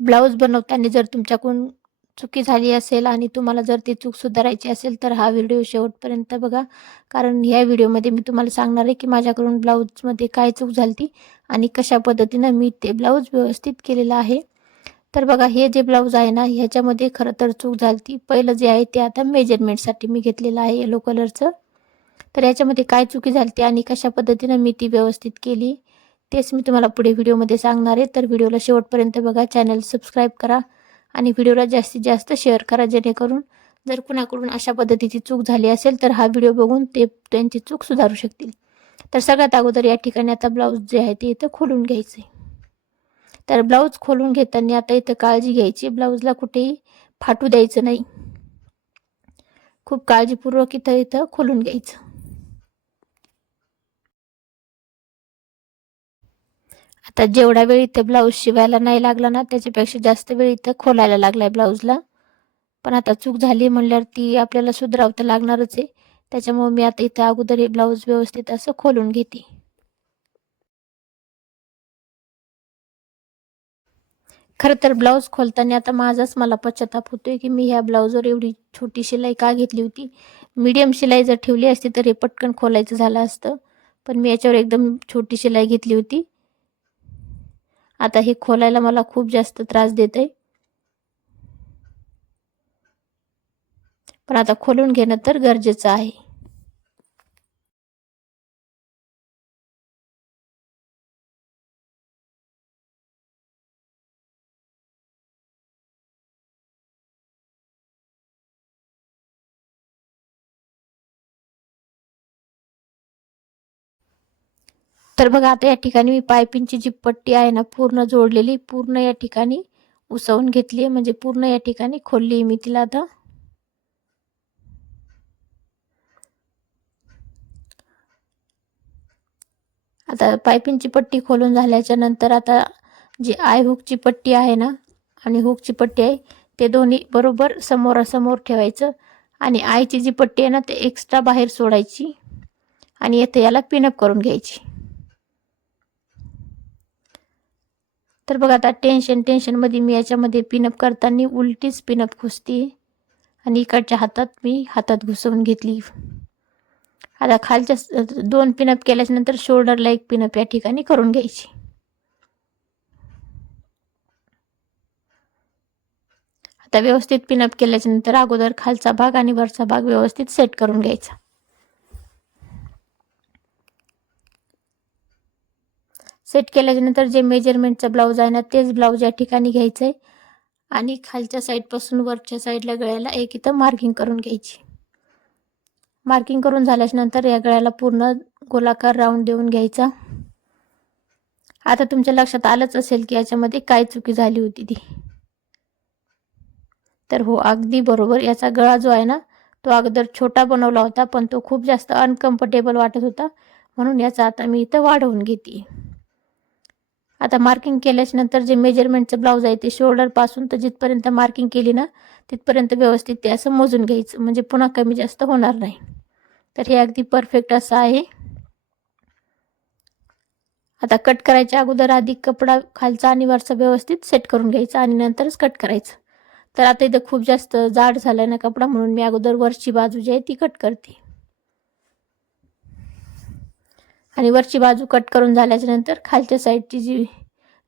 Blouse बनवताना जर तुमच्याकडून चुकी झाली असेल आणि तुम्हाला जर ती चूक सुधारायची असेल तर हा व्हिडिओ शेवटपर्यंत बघा. कारण ह्या व्हिडिओमध्ये मी तुम्हाला सांगणार आहे की माझ्याकडून ब्लाऊजमध्ये काय चूक झाली होती आणि कशा पद्धतीनं मी ते ब्लाऊज व्यवस्थित केलेलं आहे. तर बघा, हे जे ब्लाऊज आहे ना, ह्याच्यामध्ये खरं तर चूक झाली होती. पहिलं जे आहे ते आता मेजरमेंटसाठी मी घेतलेलं आहे येलो कलरचं. तर याच्यामध्ये काय चुकी झाली होती आणि कशा पद्धतीनं मी ती व्यवस्थित केली तेच मी तुम्हाला पुढे व्हिडिओमध्ये सांगणार आहे. तर व्हिडिओला शेवटपर्यंत बघा, चॅनल सबस्क्राईब करा आणि व्हिडिओला जास्तीत जास्त शेअर करा, जेणेकरून जर कुणाकडून अशा पद्धतीची चूक झाली असेल तर हा व्हिडिओ बघून ते त्यांची चूक सुधारू शकतील. तर सगळ्यात अगोदर या ठिकाणी आता ब्लाऊज जे आहे ते इथं खोलून घ्यायचं आहे. तर ब्लाऊज खोलून घेताना आता इथं काळजी घ्यायची, ब्लाऊजला कुठेही फाटू द्यायचं नाही. खूप काळजीपूर्वक इथं खोलून घ्यायचं. आता जेवढा वेळ इथे ब्लाऊज शिवायला नाही लागला ना, त्याच्यापेक्षा जास्त वेळ इथं खोलायला लागलाय ब्लाऊजला. पण आता चूक झाली म्हणल्यावर ती आपल्याला सुधारावं तर लागणारच आहे. त्याच्यामुळे मी आता इथं अगोदर हे ब्लाऊज व्यवस्थित असं खोलून घेते. खरं तर ब्लाऊज खोलताना आता माझाच मला पश्चाताप होतोय की मी ह्या ब्लाऊजवर एवढी छोटी शिलाई का घेतली होती. मीडियम शिलाई जर ठेवली असती तर हे पटकन खोलायचं झालं असतं. पण मी याच्यावर एकदम छोटी शिलाई घेतली होती. आता हे खोलायला मला खूप जास्त त्रास देतंय. पण आता खोलून घेणं तर गरजेचं आहे. तर बघा, आता या ठिकाणी मी पायपिंगची जी पट्टी आहे ना पूर्ण जोडलेली, पूर्ण या ठिकाणी उसवून घेतली आहे, म्हणजे पूर्ण या ठिकाणी खोलली मी तिला आता. आता पायपिंगची पट्टी खोलून झाल्याच्या नंतर आता जी आय हुकची पट्टी आहे ना आणि हुकची पट्टी आहे ते दोन्ही बरोबर समोरासमोर ठेवायचं आणि आयची जी पट्टी आहे ना ते एक्स्ट्रा बाहेर सोडायची आणि येथे याला पिनअप करून घ्यायची. तर बघा, आता टेन्शनमध्ये मी याच्यामध्ये पिनअप करताना उलटीच पिनअप खुसती आणि इकडच्या हातात मी हातात घुसवून घेतली. आता खालच्या 2 पिनअप केल्याच्या नंतर शोल्डरला 1 पिनअप या ठिकाणी करून घ्यायची. आता व्यवस्थित पिनअप केल्याच्या नंतर अगोदर खालचा भाग आणि वरचा भाग व्यवस्थित सेट करून घ्यायचा. सेट केल्याच्या नंतर जे मेजरमेंटचा ब्लाऊज आहे ना तेच ब्लाऊज या ठिकाणी घ्यायचं आहे आणि खालच्या साईडपासून वरच्या साईडला गळ्याला एक इथं मार्किंग करून घ्यायची. मार्किंग करून झाल्याच्या नंतर या गळ्याला पूर्ण गोलाकार राऊंड देऊन घ्यायचा. आता तुमच्या लक्षात आलंच असेल की याच्यामध्ये काय चुकी झाली होती ती. तर हो, अगदी बरोबर. याचा गळा जो आहे ना तो अगोदर छोटा बनवला होता, पण तो खूप जास्त अनकम्फर्टेबल वाटत होता, म्हणून याचा आता मी इथं वाढवून घेते. आता मार्किंग केल्याच्या नंतर जे मेजरमेंटचं ब्लाऊज आहे ते शोल्डरपासून तर जिथपर्यंत मार्किंग केली ना तिथपर्यंत व्यवस्थित ते असं मोजून घ्यायचं, म्हणजे पुन्हा कमी जास्त होणार नाही. तर हे अगदी परफेक्ट असं आहे. आता कट करायच्या अगोदर आधी कपडा खालचा आणि वरचा व्यवस्थित सेट करून घ्यायचा आणि नंतरच कट करायचं. तर आता इथं खूप जास्त जाड झाला ना कपडा, म्हणून मी अगोदर वरची बाजू जी आहे ती कट करते आणि वरची बाजू कट करून झाल्याच्या नंतर खालच्या साईडची जी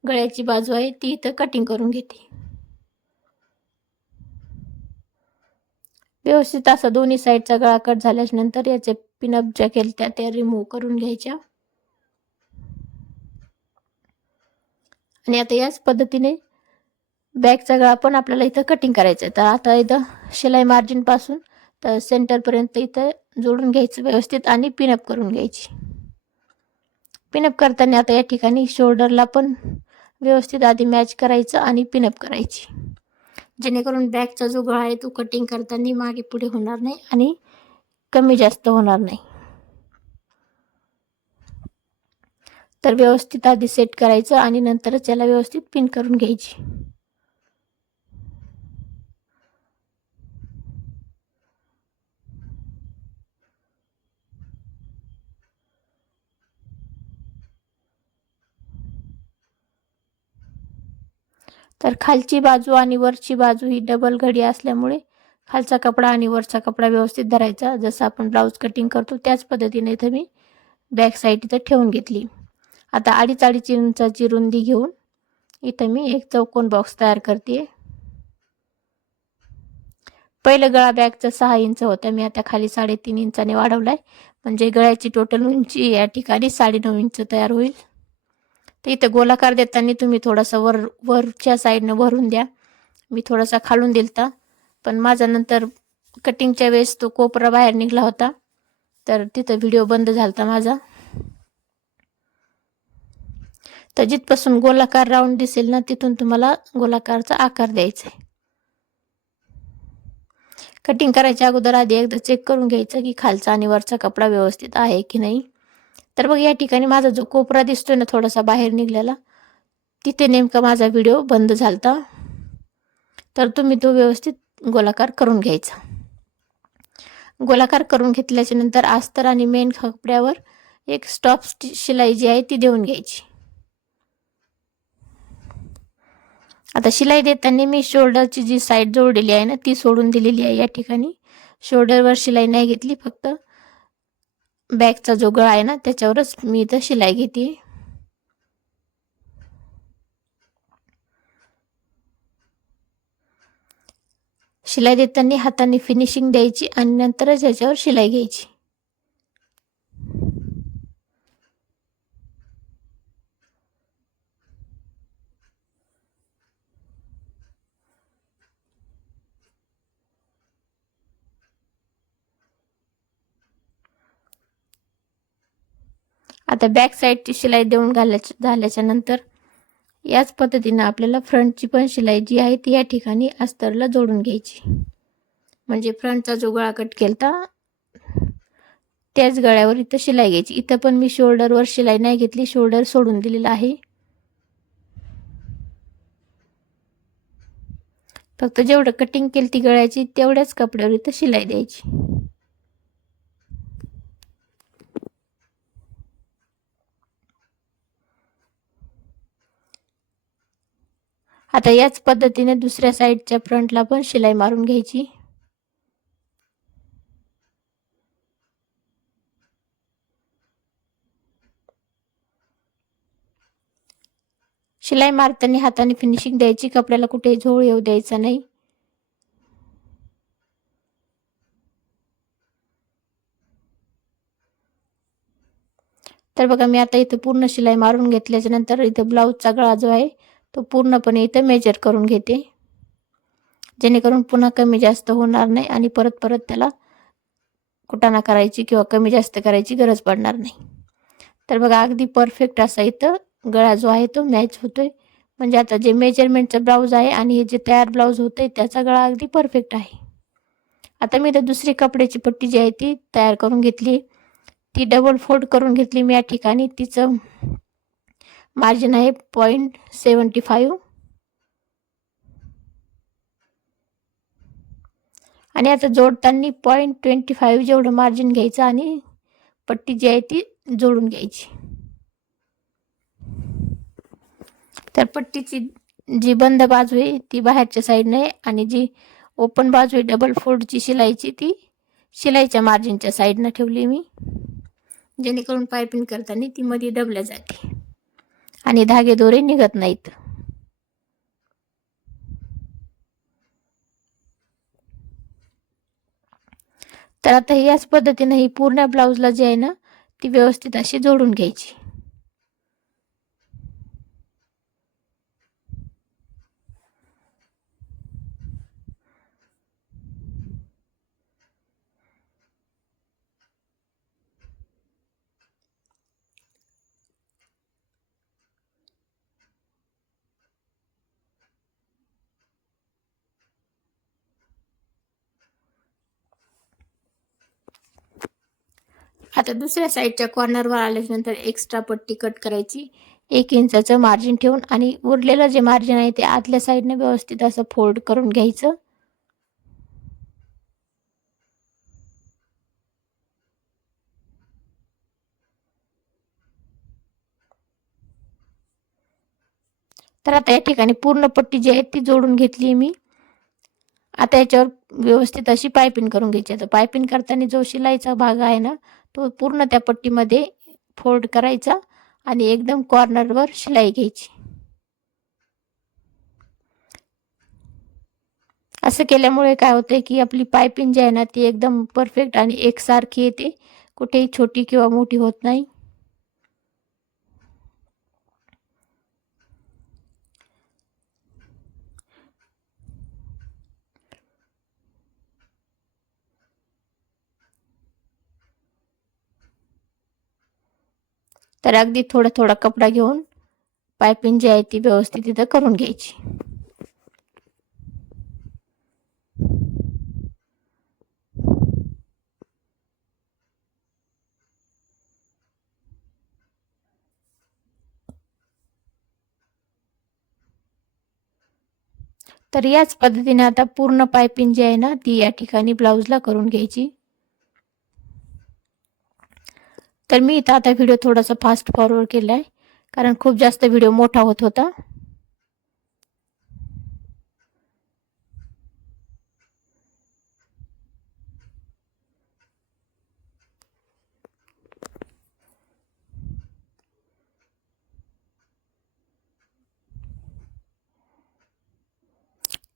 गळ्याची बाजू आहे ती इथं कटिंग करून घेते. व्यवस्थित असं दोन्ही साईडचा गळा कट झाल्याच्या नंतर याचे पिनअप ज्या केल्या त्या रिमूव्ह करून घ्यायच्या आणि आता याच पद्धतीने बॅकचा गळा पण आपल्याला इथं कटिंग करायचं आहे. तर आता इथं शिलाई मार्जिन पासून तर सेंटरपर्यंत इथं जोडून घ्यायचं व्यवस्थित आणि पिनअप करून घ्यायची. पिनअप करताना आता या ठिकाणी शोल्डरला पण व्यवस्थित आधी मॅच करायचं आणि पिनअप करायची, जेणेकरून बॅकचा जो गळा आहे तो कटिंग करताना मागे पुढे होणार नाही आणि कमी जास्त होणार नाही. तर व्यवस्थित आधी सेट करायचं आणि नंतरच याला व्यवस्थित पिन करून घ्यायची. तर खालची बाजू आणि वरची बाजू ही डबल घडी असल्यामुळे खालचा कपडा आणि वरचा कपडा व्यवस्थित धरायचा. जसं आपण ब्लाऊज कटिंग करतो त्याच पद्धतीने इथं मी बॅक साईड इथं ठेवून घेतली. आता 2.5 इंचाची रुंदी घेऊन इथं मी एक चौकोन बॉक्स तयार करते. पहिलं गळा बॅगचा 6 इंच होता, मी आता खाली 3.5 इंचाने वाढवलाय. म्हणजे गळ्याची टोटल उंची या ठिकाणी 9.5 इंच तयार होईल. तर इथं गोलाकार देताना तुम्ही थोडासा वरच्या साईडनं भरून द्या. मी थोडासा खालून दिलता, पण माझा नंतर कटिंगच्या वेळेस तो कोपरा बाहेर निघला होता, तर तिथं व्हिडिओ बंद झालता माझा. तर जिथपासून गोलाकार राऊंड दिसेल ना, तिथून तुम्हाला गोलाकारचा आकार द्यायचा आहे. कटिंग करायच्या अगोदर आधी एकदा चेक करून घ्यायचं की खालचा आणि वरचा कपडा व्यवस्थित आहे की नाही. तर बघ या ठिकाणी माझा जो कोपरा दिसतोय ना थोडासा बाहेर निघलेला, तिथे नेमका माझा व्हिडिओ बंद झालता. तर तुम्ही तो व्यवस्थित गोलाकार करून घ्यायचा. गोलाकार करून घेतल्याच्या नंतर अस्तर आणि मेन कपड्यावर एक स्टॉप शिलाई जी आहे ती देऊन घ्यायची. आता शिलाई देताना मी शोल्डरची जी साईड जोडलेली आहे ना ती सोडून दिलेली आहे. या ठिकाणी शोल्डरवर शिलाई नाही घेतली, फक्त बॅकचा जो गळा आहे ना त्याच्यावरच मी इथं शिलाई घेते. शिलाई देताना हाताने फिनिशिंग द्यायची आणि नंतरच याच्यावर शिलाई घ्यायची. आता बॅक साईडची शिलाई देऊन झाल्याच्या नंतर याच पद्धतीने आपल्याला फ्रंटची पण शिलाई जी आहे ती या ठिकाणी अस्तरला जोडून घ्यायची. म्हणजे फ्रंटचा जो गळा कट केलता त्याच गळ्यावर इथं शिलाई घ्यायची. इथं पण मी शोल्डरवर शिलाई नाही घेतली, शोल्डर सोडून दिलेला आहे. फक्त जेवढं कटिंग केली ती गळ्याची तेवढ्याच कपड्यावर इथं शिलाई द्यायची. आता याच पद्धतीने दुसऱ्या साईडच्या फ्रंटला पण शिलाई मारून घ्यायची. शिलाई मारताना हाताने फिनिशिंग द्यायची, कपड्याला कुठे झोळ येऊ द्यायचा नाही. तर बघा मी आता इथं पूर्ण शिलाई मारून घेतल्याच्या नंतर इथं ब्लाऊजचा गळा जो आहे तो पूर्णपणे इथं मेजर करून घेते, जेणेकरून पुन्हा कमी जास्त होणार नाही आणि परत त्याला कुटाणा करायची किंवा कमी जास्त करायची गरज पडणार नाही. तर बघा अगदी परफेक्ट असा इथं गळा जो आहे तो मॅच होतोय. म्हणजे आता जे मेजरमेंटचं ब्लाऊज आहे आणि हे जे तयार ब्लाऊज होतंय त्याचा गळा अगदी परफेक्ट आहे. आता मी इथं दुसरी कपड्याची पट्टी जी आहे ती तयार करून घेतली. ती डबल फोल्ड करून घेतली मी या ठिकाणी. तिचं मार्जिन आहे 0.75 आणि आता जोडताना 0.25 जेवढं मार्जिन घ्यायचं आणि पट्टी जी आहे ती जोडून घ्यायची. तर पट्टीची जी बंद बाजू आहे ती बाहेरच्या साईडने आणि जी ओपन बाजू आहे डबल फोल्डची शिलाईची ती शिलाईच्या मार्जिनच्या साईडनं ठेवली मी, जेणेकरून पायपिंग करताना ती मध्ये दबल्या जाते आणि धागे दोरे निघत नाहीत. तर आता याच पद्धतीने ही पूर्ण ब्लाऊजला जी आहे ना ती व्यवस्थित अशी जोडून घ्यायची. आता दुसऱ्या साईडच्या कॉर्नरवर आल्यानंतर एक्स्ट्रा पट्टी कट करायची 1 इंचाचं मार्जिन ठेवून आणि उरलेलं जे मार्जिन आहे ते आतल्या साईडने व्यवस्थित असं फोल्ड करून घ्यायचं. तर आता या ठिकाणी पूर्ण पट्टी जी आहे ती जोडून घेतली मी. आता याच्यावर व्यवस्थित अशी पायपिंग करून घ्यायची. आता पायपिंग करताना जो शिलाईचा भाग आहे ना तो पूर्ण त्या पट्टीमध्ये फोल्ड करायचा आणि एकदम कॉर्नरवर शिलाई घ्यायची. असं केल्यामुळे काय होतंय की आपली पायपिंग जी आहे ना ती एकदम परफेक्ट आणि एकसारखी येते, कुठेही छोटी किंवा मोठी होत नाही. तर अगदी थोडा थोडा कपडा घेऊन पायपिंग जी आहे ती व्यवस्थित इथं करून घ्यायची. तर याच पद्धतीने आता पूर्ण पायपिंग जी आहे ना ती या ठिकाणी ब्लाऊजला करून घ्यायची. तर मी इथं आता व्हिडिओ थोडासा फास्ट फॉरवर्ड केला आहे, कारण खूप जास्त व्हिडिओ मोठा होत होता.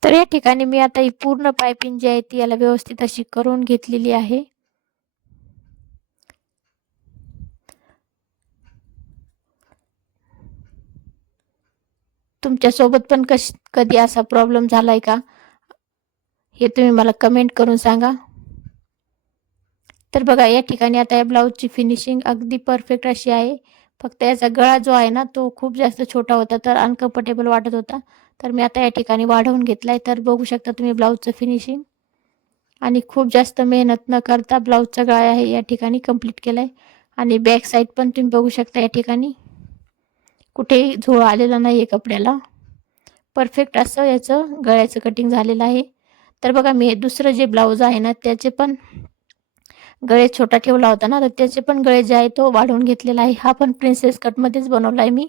तर या ठिकाणी मी आता ही पूर्ण पायपिंग जी आहे ती याला व्यवस्थित अशी करून घेतलेली आहे. तुमच्यासोबत पण कधी असा प्रॉब्लेम झालाय का, हे तुम्ही मला कमेंट करून सांगा. तर बघा या ठिकाणी आता या ब्लाऊजची फिनिशिंग अगदी परफेक्ट अशी आहे. फक्त याचा गळा जो आहे ना तो खूप जास्त छोटा होता, तर अनकम्फर्टेबल वाटत होता. तर मी आता या ठिकाणी वाढवून घेतलाय. तर बघू शकता तुम्ही ब्लाऊजचं फिनिशिंग, आणि खूप जास्त मेहनत न करता ब्लाऊजचा गळा आहे या ठिकाणी कंप्लीट केलाय. आणि बॅक साईड पण तुम्ही बघू शकता या ठिकाणी कुठेही झोळ आलेला नाहीये कपड्याला. परफेक्ट असं याचं गळ्याचं कटिंग झालेलं आहे. तर बघा मी दुसरं जे ब्लाऊज आहे ना त्याचे पण गळे छोटा ठेवला होता ना, तर त्याचे पण गळे जे आहे तो वाढवून घेतलेला आहे. हा पण प्रिन्सेस कटमध्येच बनवला आहे मी.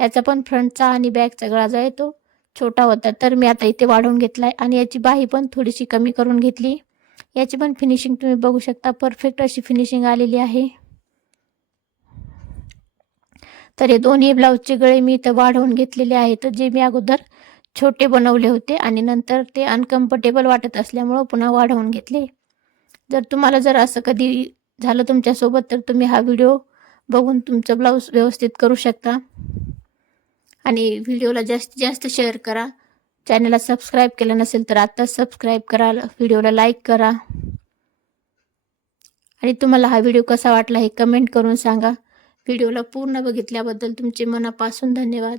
याचा पण फ्रंटचा आणि बॅकचा गळा जो आहे तो छोटा होता, तर मी आता इथे वाढवून घेतला आहे. आणि याची बाही पण थोडीशी कमी करून घेतली. याची पण फिनिशिंग तुम्ही बघू शकता, परफेक्ट अशी फिनिशिंग आलेली आहे. तर हे दोन्ही ब्लाऊजचे गळे मी इथं वाढवून घेतलेले आहेत, जे मी अगोदर छोटे बनवले होते आणि नंतर ते अनकम्फर्टेबल वाटत असल्यामुळं पुन्हा वाढवून घेतले. जर असं कधी झालं तुमच्यासोबत, तर तुम्ही हा व्हिडिओ बघून तुमचं ब्लाऊज व्यवस्थित करू शकता. आणि व्हिडिओला जास्तीत जास्त शेअर करा. चॅनलला सबस्क्राईब केलं नसेल तर आत्ताच सबस्क्राईब करा, व्हिडिओला लाईक करा. आणि तुम्हाला हा व्हिडिओ कसा वाटला हे कमेंट करून सांगा. व्हिडिओला पूर्ण बघितल्याबद्दल तुमचे मनापासून धन्यवाद.